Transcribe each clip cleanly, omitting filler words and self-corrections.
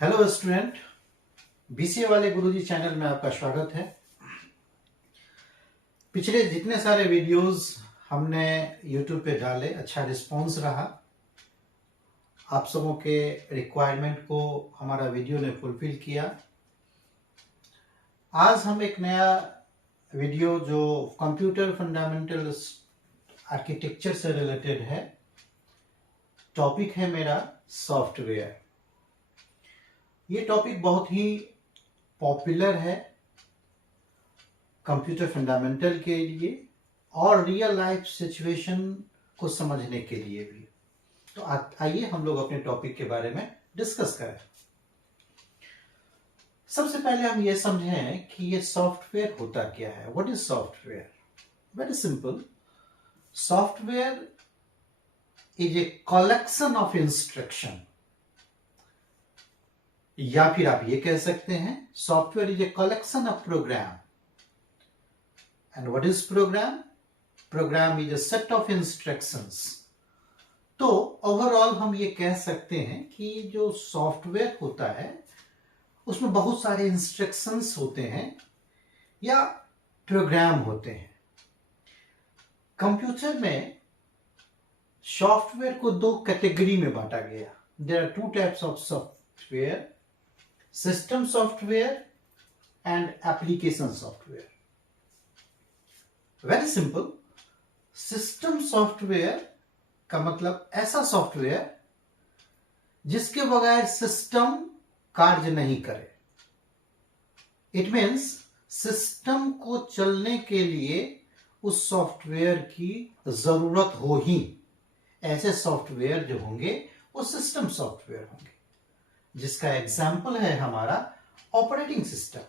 Hello student, BCA वाले गुरुजी channel में आपका स्वागत है। पिछले जितने सारे वीडियोस हमने यूट्यूब पे डाले, अच्छा रिस्पांस रहा। आप सबों के रिक्वायरमेंट को हमारा वीडियो ने फुलफिल किया। आज हम एक नया वीडियो जो कंप्यूटर फंडामेंटल्स आर्किटेक्चर से रिलेटेड है, टॉपिक है मेरा सॉफ्टवेयर। ये टॉपिक बहुत ही पॉपुलर है कंप्यूटर फंडामेंटल के लिए और रियल लाइफ सिचुएशन को समझने के लिए भी। तो आइए हम लोग अपने टॉपिक के बारे में डिस्कस करें। सबसे पहले हम ये समझें कि ये सॉफ्टवेयर होता क्या है। What is software? Very simple, software is a collection of instruction, या फिर आप ये कह सकते हैं software is a collection of program. And what is program? Program is a set of instructions. तो ओवरऑल हम ये कह सकते हैं कि जो सॉफ्टवेयर होता है उसमें बहुत सारे इंस्ट्रक्शंस होते हैं या प्रोग्राम होते हैं। कंप्यूटर में सॉफ्टवेयर को दो कैटेगरी में बांटा गया। There are two types of software, system software and application software. Very simple, system software का मतलब ऐसा सॉफ्टवेयर जिसके बगैर सिस्टम कार्य नहीं करे। इट मीन्स सिस्टम को चलने के लिए उस सॉफ्टवेयर की जरूरत हो ही, ऐसे सॉफ्टवेयर जो होंगे वो सिस्टम सॉफ्टवेयर होंगे, जिसका एग्जाम्पल है हमारा ऑपरेटिंग सिस्टम।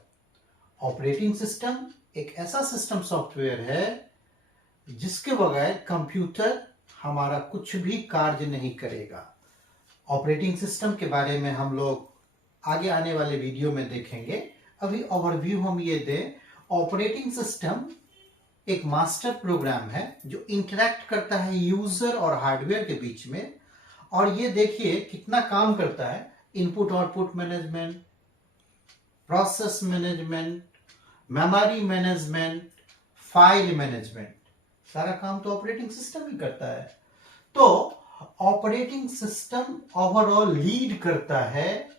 ऑपरेटिंग सिस्टम एक ऐसा सिस्टम सॉफ्टवेयर है जिसके बगैर कंप्यूटर हमारा कुछ भी कार्य नहीं करेगा। ऑपरेटिंग सिस्टम के बारे में हम लोग आगे आने वाले वीडियो में देखेंगे। अभी ओवरव्यू हम ये दें, ऑपरेटिंग सिस्टम एक मास्टर प्रोग्राम है जो इंटरेक्ट करता है यूजर और हार्डवेयर के बीच में। और ये देखिए कितना काम करता है, input output management, process management, memory management, file management, सारा काम तो ऑपरेटिंग सिस्टम ही करता है। तो ऑपरेटिंग सिस्टम ओवरऑल लीड करता है,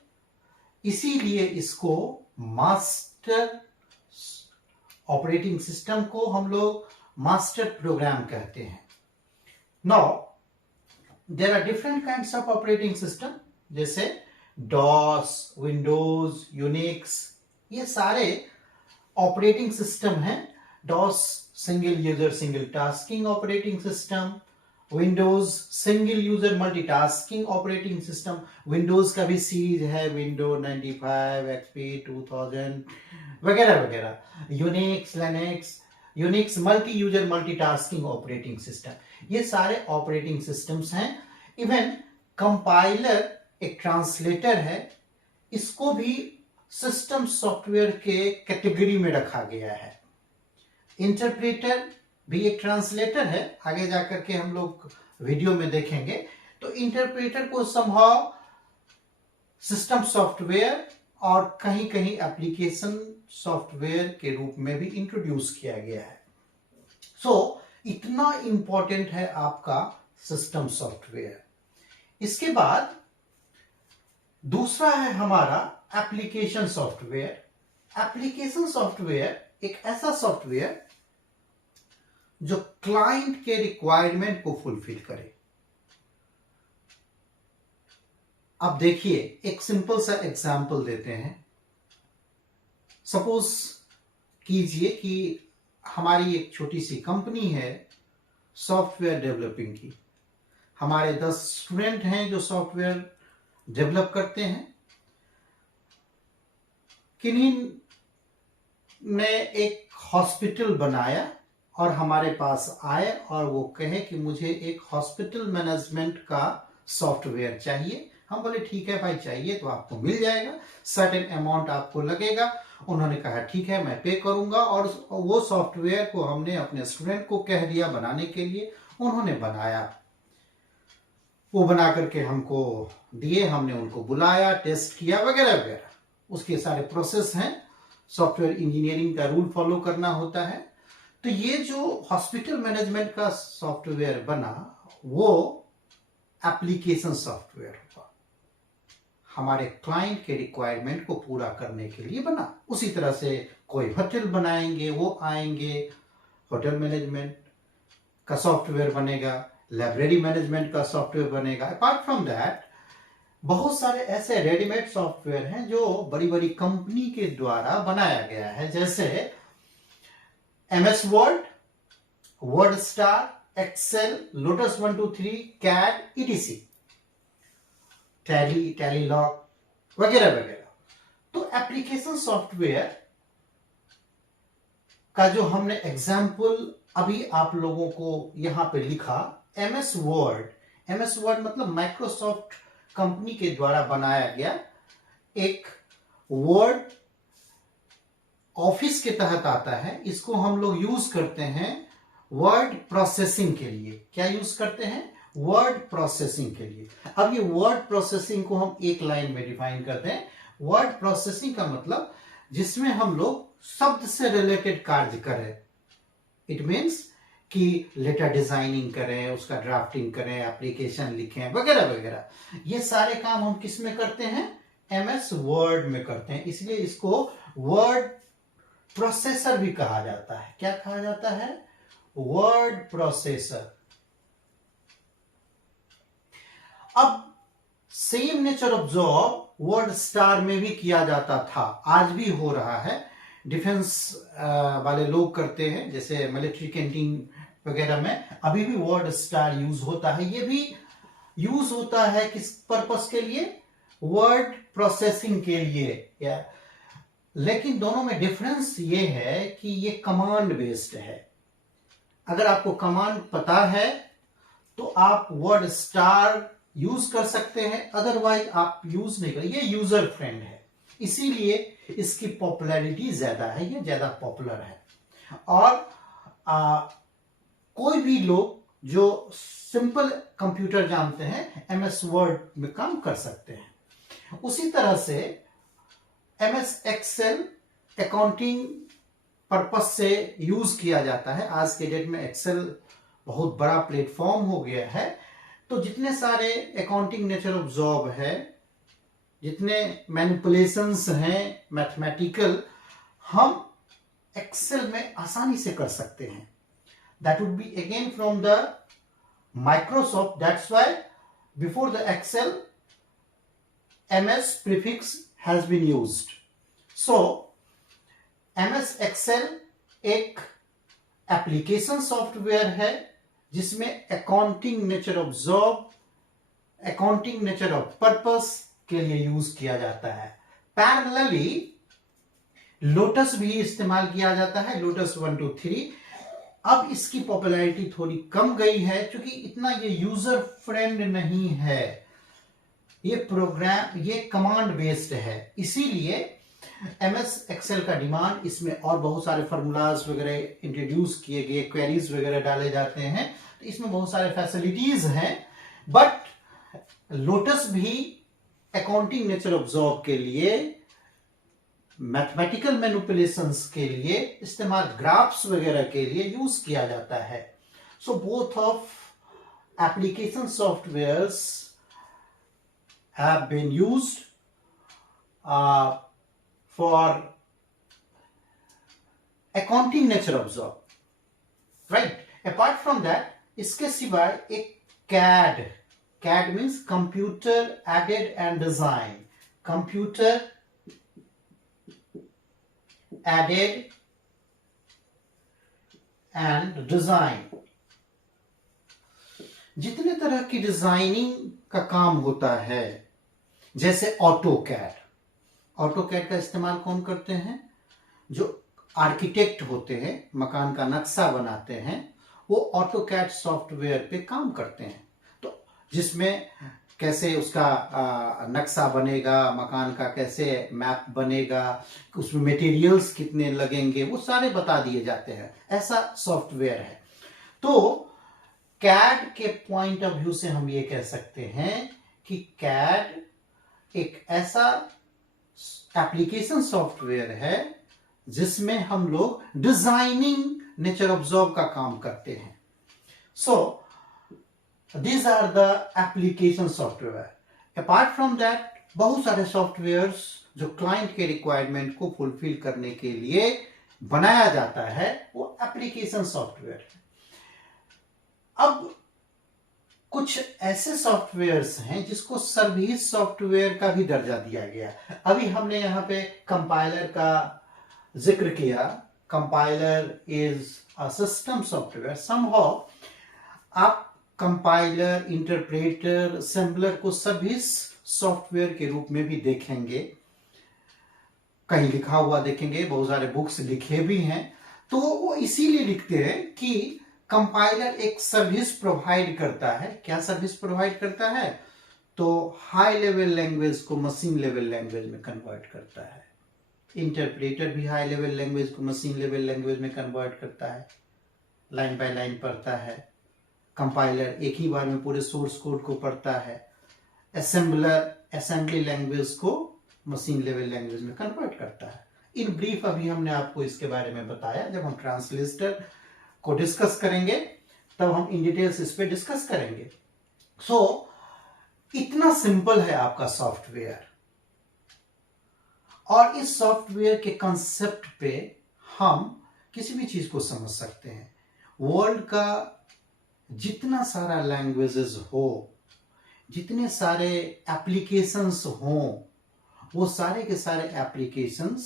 इसीलिए इसको मास्टर ऑपरेटिंग सिस्टम को हम लोग मास्टर प्रोग्राम कहते हैं। Now there are different kinds of operating system, जैसे डॉस, विंडोज, यूनिक्स, ये सारे ऑपरेटिंग सिस्टम हैं। DOS single user single tasking operating system, Windows single user multitasking operating system. Windows का भी सीरीज है, विंडो 95, एक्सपी 2000 वगैरह वगैरह। Unix, Linux, Unix multi user multitasking operating system, ये सारे ऑपरेटिंग सिस्टम्स हैं। इवन कंपाइलर एक ट्रांसलेटर है, इसको भी सिस्टम सॉफ्टवेयर के कैटेगरी में रखा गया है। इंटरप्रेटर भी एक ट्रांसलेटर है, आगे जाकर के हम लोग वीडियो में देखेंगे। तो इंटरप्रेटर को समहाउ सिस्टम सॉफ्टवेयर और कहीं कहीं एप्लीकेशन सॉफ्टवेयर के रूप में भी इंट्रोड्यूस किया गया है। सो इतना इंपॉर्टेंट है आपका सिस्टम सॉफ्टवेयर। इसके बाद दूसरा है हमारा एप्लीकेशन सॉफ्टवेयर। एप्लीकेशन सॉफ्टवेयर एक ऐसा सॉफ्टवेयर जो क्लाइंट के रिक्वायरमेंट को फुलफिल करे। अब देखिए, एक सिंपल सा एग्जांपल देते हैं। सपोज कीजिए कि हमारी एक छोटी सी कंपनी है सॉफ्टवेयर डेवलपिंग की। हमारे 10 स्टूडेंट हैं जो सॉफ्टवेयर डेवलप करते हैं। किन्हीं ने एक हॉस्पिटल बनाया और हमारे पास आए और वो कहे कि मुझे एक हॉस्पिटल मैनेजमेंट का सॉफ्टवेयर चाहिए। हम बोले ठीक है भाई, चाहिए तो आपको मिल जाएगा, सर्टेन अमाउंट आपको लगेगा। उन्होंने कहा ठीक है, मैं पे करूंगा। और वो सॉफ्टवेयर को हमने अपने स्टूडेंट को कह दिया बनाने के लिए, उन्होंने बनाया। वो बना करके हमको दिए, हमने उनको बुलाया, टेस्ट किया वगैरह वगैरह, उसके सारे प्रोसेस हैं। सॉफ्टवेयर इंजीनियरिंग का रूल फॉलो करना होता है। तो ये जो हॉस्पिटल मैनेजमेंट का सॉफ्टवेयर बना वो एप्लीकेशन सॉफ्टवेयर हुआ, हमारे क्लाइंट के रिक्वायरमेंट को पूरा करने के लिए बना। उसी तरह से कोई होटल बनाएंगे, वो आएंगे, होटल मैनेजमेंट का सॉफ्टवेयर बनेगा, लाइब्रेरी मैनेजमेंट का सॉफ्टवेयर बनेगा। अपार्ट फ्रॉम दैट बहुत सारे ऐसे रेडीमेड सॉफ्टवेयर हैं जो बड़ी बड़ी कंपनी के द्वारा बनाया गया है, जैसे MS Word, WordStar, Excel, Lotus 123, CAD, ETC, Tally लॉग वगैरह वगैरह। तो एप्लीकेशन सॉफ्टवेयर का जो हमने एग्जाम्पल अभी आप लोगों को यहां पे लिखा, MS वर्ड मतलब माइक्रोसॉफ्ट कंपनी के द्वारा बनाया गया एक वर्ड ऑफिस के तहत आता है। इसको हम लोग यूज करते हैं वर्ड प्रोसेसिंग के लिए। क्या यूज करते हैं? वर्ड प्रोसेसिंग के लिए। अब ये वर्ड प्रोसेसिंग को हम एक लाइन में डिफाइन करते हैं। वर्ड प्रोसेसिंग का मतलब जिसमें हम लोग शब्द से रिलेटेड कार्य करें। इट मीन्स कि लेटर डिजाइनिंग करें, उसका ड्राफ्टिंग करें, एप्लीकेशन लिखें वगैरह वगैरह। ये सारे काम हम किस में करते हैं? MS वर्ड में करते हैं। इसलिए इसको वर्ड प्रोसेसर भी कहा जाता है। क्या कहा जाता है? Word processor. अब same nature of job WordStar में भी किया जाता था, आज भी हो रहा है। डिफेंस वाले लोग करते हैं, जैसे मिलिट्री कैंटीन वगैरह में अभी भी वर्ड स्टार यूज होता है। ये भी यूज होता है किस पर्पस के लिए? वर्ड प्रोसेसिंग के लिए। लेकिन दोनों में डिफरेंस ये है कि ये कमांड बेस्ड है। अगर आपको कमांड पता है तो आप वर्ड स्टार यूज कर सकते हैं, अदरवाइज आप यूज नहीं करें। ये यूजर फ्रेंड है, इसीलिए इसकी पॉपुलैरिटी ज्यादा है, ये ज्यादा पॉपुलर है। और कोई भी लोग जो सिंपल कंप्यूटर जानते हैं MS वर्ड में काम कर सकते हैं। उसी तरह से MS एक्सेल अकाउंटिंग पर्पस से यूज किया जाता है। आज के डेट में एक्सेल बहुत बड़ा प्लेटफॉर्म हो गया है। तो जितने सारे अकाउंटिंग नेचर ऑफ जॉब है, जितने मैनिपुलेशंस हैं मैथमेटिकल, हम एक्सेल में आसानी से कर सकते हैं। That would be again from the Microsoft. That's why before the Excel MS prefix has been used. So MS Excel एक एप्लीकेशन सॉफ्टवेयर है जिसमें accounting nature of job, accounting nature of purpose के लिए यूज किया जाता है। Parallelly lotus भी इस्तेमाल किया जाता है, लोटस 123। अब इसकी पॉपुलैरिटी थोड़ी कम गई है क्योंकि इतना ये यूजर फ्रेंड नहीं है। ये प्रोग्राम, ये कमांड बेस्ड है, इसीलिए MS एक्सेल का डिमांड, इसमें और बहुत सारे फॉर्मूलाज वगैरह इंट्रोड्यूस किए गए, क्वेरीज वगैरह डाले जाते हैं, तो इसमें बहुत सारे फैसिलिटीज हैं। बट लोटस भी अकाउंटिंग नेचर ऑफ जॉब के लिए, मैथमेटिकल मैनिपुलेशंस के लिए इस्तेमाल, ग्राफ्स वगैरह के लिए यूज किया जाता है। So both of application softwares have been used for accounting nature of job, right? Apart from that, इसके सिवाय एक CAD means computer aided and design, computer aided and design। जितने तरह की डिजाइनिंग का काम होता है, जैसे ऑटोकैड का इस्तेमाल कौन करते हैं? जो आर्किटेक्ट होते हैं, मकान का नक्शा बनाते हैं, वो ऑटोकैड सॉफ्टवेयर पे काम करते हैं। तो जिसमें कैसे उसका नक्शा बनेगा, मकान का कैसे मैप बनेगा, उसमें मटेरियल्स कितने लगेंगे, वो सारे बता दिए जाते हैं। ऐसा सॉफ्टवेयर है। तो कैड के पॉइंट ऑफ व्यू से हम ये कह सकते हैं कि कैड एक ऐसा एप्लीकेशन सॉफ्टवेयर है जिसमें हम लोग डिजाइनिंग नेचर ऑब्जर्व का काम करते हैं. So these are the application software. Apart from that बहुत सारे सॉफ्टवेयर्स जो क्लाइंट के रिक्वायरमेंट को फुलफिल करने के लिए बनाया जाता है वो एप्लीकेशन सॉफ्टवेयर है. अब कुछ ऐसे सॉफ्टवेयर्स हैं जिसको सर्विस सॉफ्टवेयर का भी दर्जा दिया गया. अभी हमने यहां पे कंपाइलर का जिक्र किया. Compiler is a system software. Somehow आप कंपाइलर, इंटरप्रेटर, असेंबलर को सर्विस सॉफ्टवेयर के रूप में भी देखेंगे. कहीं लिखा हुआ देखेंगे, बहुत सारे बुक्स लिखे भी हैं. तो वो इसीलिए लिखते हैं कि कंपाइलर एक सर्विस प्रोवाइड करता है. क्या सर्विस प्रोवाइड करता है? तो हाई लेवल लैंग्वेज को मशीन लेवल लैंग्वेज में कन्वर्ट करता है. इंटरप्रेटर भी हाई लेवल लैंग्वेज को मशीन लेवल लैंग्वेज में कन्वर्ट करता है, लाइन बाय लाइन पढ़ता है. कंपाइलर एक ही बार में पूरे सोर्स कोड को पढ़ता है. असेंबलर असेंबली लैंग्वेज को मशीन लेवल लैंग्वेज में कन्वर्ट करता है. इन ब्रीफ अभी हमने आपको इसके बारे में बताया. जब हम ट्रांसलेटर को डिस्कस करेंगे तब हम इन डिटेल्स इस पे डिस्कस करेंगे. सो इतना सिंपल है आपका सॉफ्टवेयर. और इस सॉफ्टवेयर के कंसेप्ट पे हम किसी भी चीज को समझ सकते हैं. वर्ल्ड का जितना सारा लैंग्वेजेस हो, जितने सारे एप्लीकेशंस हो, वो सारे के सारे एप्लीकेशंस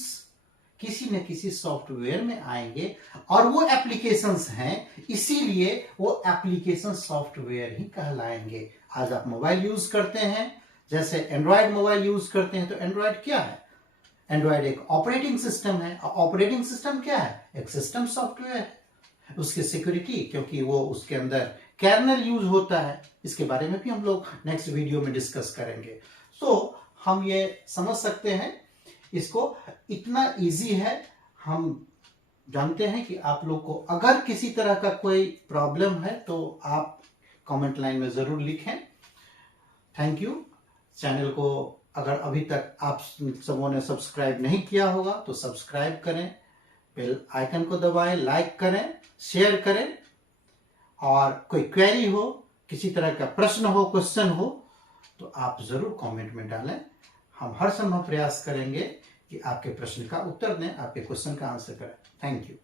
किसी न किसी सॉफ्टवेयर में आएंगे. और वो एप्लीकेशंस हैं, इसीलिए वो एप्लीकेशन सॉफ्टवेयर ही कहलाएंगे. आज आप मोबाइल यूज करते हैं, जैसे एंड्रॉयड मोबाइल यूज करते हैं, तो एंड्रॉयड क्या है? एंड्रॉयड एक ऑपरेटिंग सिस्टम है. ऑपरेटिंग सिस्टम क्या है? एक सिस्टम सॉफ्टवेयर है. उसकी सिक्योरिटी, क्योंकि वो उसके अंदर कर्नेल यूज होता है, इसके बारे में भी हम लोग नेक्स्ट वीडियो में डिस्कस करेंगे. तो हम ये समझ सकते हैं, इसको इतना इजी है. हम जानते हैं कि आप लोग को अगर किसी तरह का कोई प्रॉब्लम है तो आप कमेंट लाइन में जरूर लिखें. Thank you. चैनल को अगर अभी तक आप सबों ने सब्सक्राइब नहीं किया होगा तो सब्सक्राइब करें, बेल आइकन को दबाएं, लाइक करें, शेयर करें. और कोई क्वेरी हो, किसी तरह का प्रश्न हो, क्वेश्चन हो, तो आप जरूर कमेंट में डालें. हम हर संभव प्रयास करेंगे कि आपके प्रश्न का उत्तर दें, आपके क्वेश्चन का आंसर करें. Thank you.